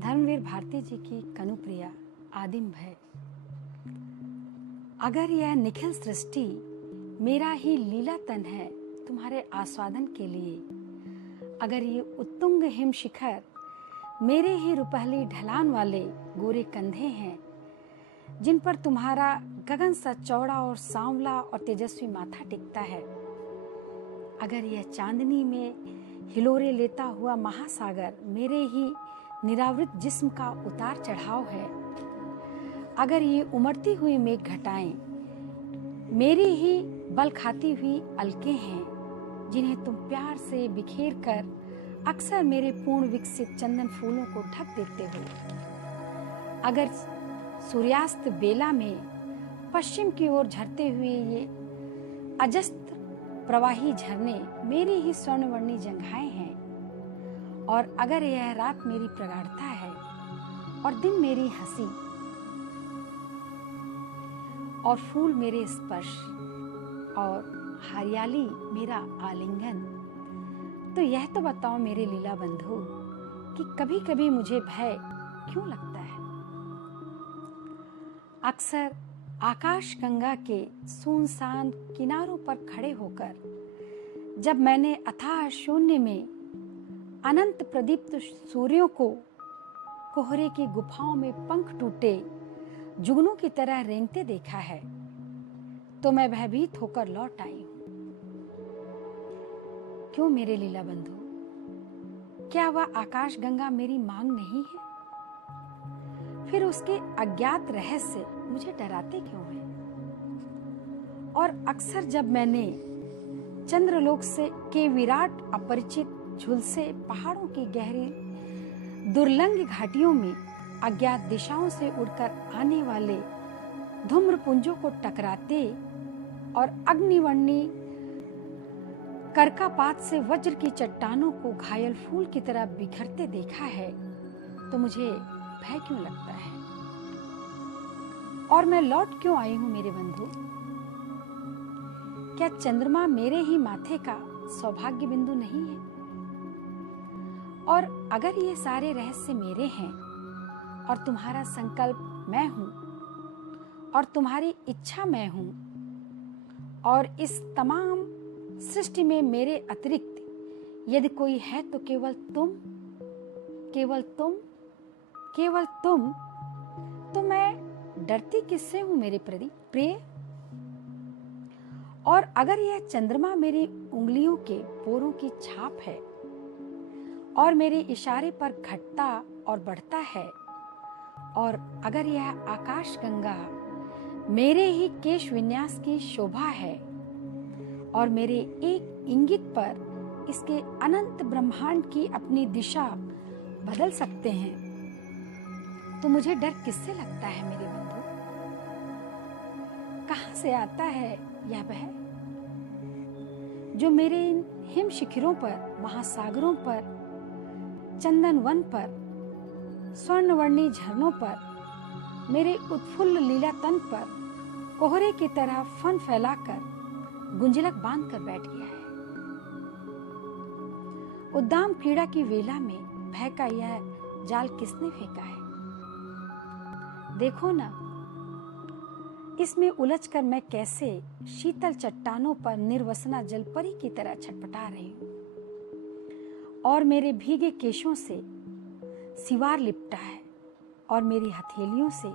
धर्मवीर भारती जी की कनुप्रिया आदिम भय। अगर यह निखिल सृष्टि मेरा ही लीला तन है तुम्हारे आस्वादन के लिए, अगर ये उत्तुंग हिम शिखर मेरे ही रुपहली ढलान वाले गोरे कंधे हैं जिन पर तुम्हारा गगन सा चौड़ा और सांवला और तेजस्वी माथा टिकता है, अगर यह चांदनी में हिलोरे लेता हुआ महासागर मेरे ही निरावृत जिस्म का उतार चढ़ाव है, अगर ये उमड़ती हुई मेघ घटाएं मेरी ही बल खाती हुई अलके हैं जिन्हें तुम प्यार से बिखेर कर अक्सर मेरे पूर्ण विकसित चंदन फूलों को ढक देते हो, अगर सूर्यास्त बेला में पश्चिम की ओर झरते हुए ये अजस्त्र प्रवाही झरने मेरी ही स्वर्णवर्णी जंघाएं हैं, और अगर यह रात मेरी प्रगाढ़ता है और दिन मेरी हंसी और फूल मेरे स्पर्श और हरियाली मेरा आलिंगन, तो यह तो बताओ मेरे लीला बंधु कि कभी कभी मुझे भय क्यों लगता है। अक्सर आकाश गंगा के सुनसान किनारों पर खड़े होकर जब मैंने अथाह शून्य में अनंत प्रदीप्त सूर्यों को कोहरे की गुफाओं में पंख टूटे जुगनू की तरह रेंगते देखा है, तो मैं भयभीत होकर लौट आई हूं। क्यों मेरे लीला बंधु, क्या वह आकाश गंगा मेरी मांग नहीं है? फिर उसके अज्ञात रहस्य मुझे डराते क्यों हैं? और अक्सर जब मैंने चंद्रलोक से के विराट अपरिचित झुलसे पहाड़ों की गहरी दुर्लंघ घाटियों में अज्ञात दिशाओं से उड़कर आने वाले धूम्रपुंजों को टकराते और अग्निवर्णी करकापात से वज्र की चट्टानों को घायल फूल की तरह बिखरते देखा है, तो मुझे भय क्यों लगता है? और मैं लौट क्यों आई हूं मेरे बंधु? क्या चंद्रमा मेरे ही माथे का सौभाग्य बिंदु नहीं है? और अगर ये सारे रहस्य मेरे हैं और तुम्हारा संकल्प मैं हूं और तुम्हारी इच्छा मैं हूं, और इस तमाम सृष्टि में मेरे अतिरिक्त यदि कोई है तो केवल तुम, केवल तुम, केवल तुम, तो मैं डरती किससे हूं मेरे प्रिय? और अगर यह चंद्रमा मेरी उंगलियों के पोरों की छाप है और मेरे इशारे पर घटता और बढ़ता है, और अगर यह आकाश गंगा मेरे ही केश विन्यास की शोभा है और मेरे एक इंगित पर इसके अनंत ब्रह्मांड की अपनी दिशा बदल सकते हैं, तो मुझे डर किससे लगता है मेरे बंधु? कहां से आता है यह भय जो मेरे इन हिम शिखरों पर, महासागरों पर, चंदन वन पर, स्वर्णवर्णी झरनों पर, मेरे उत्फुल्ल लीला तन पर कोहरे की तरह फन फैलाकर गुंजलक बांध कर बैठ गया है? उद्दाम क्रीड़ा की वेला में भय का यह जाल किसने फेंका है? देखो ना, इसमें उलझकर मैं कैसे शीतल चट्टानों पर निर्वसना जलपरी की तरह छटपटा रही हूं, और मेरे भीगे केशों से सिवार लिपटा है और मेरी हथेलियों से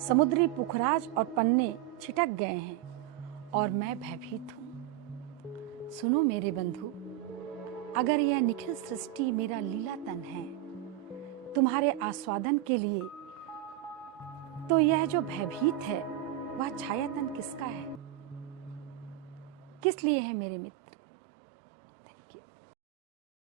समुद्री पुखराज और पन्ने छिटक गए हैं, और मैं भयभीत हूं। सुनो मेरे बंधु, अगर यह निखिल सृष्टि मेरा लीला तन है तुम्हारे आस्वादन के लिए, तो यह जो भयभीत है वह छायातन किसका है? किस लिए है मेरे मित्र?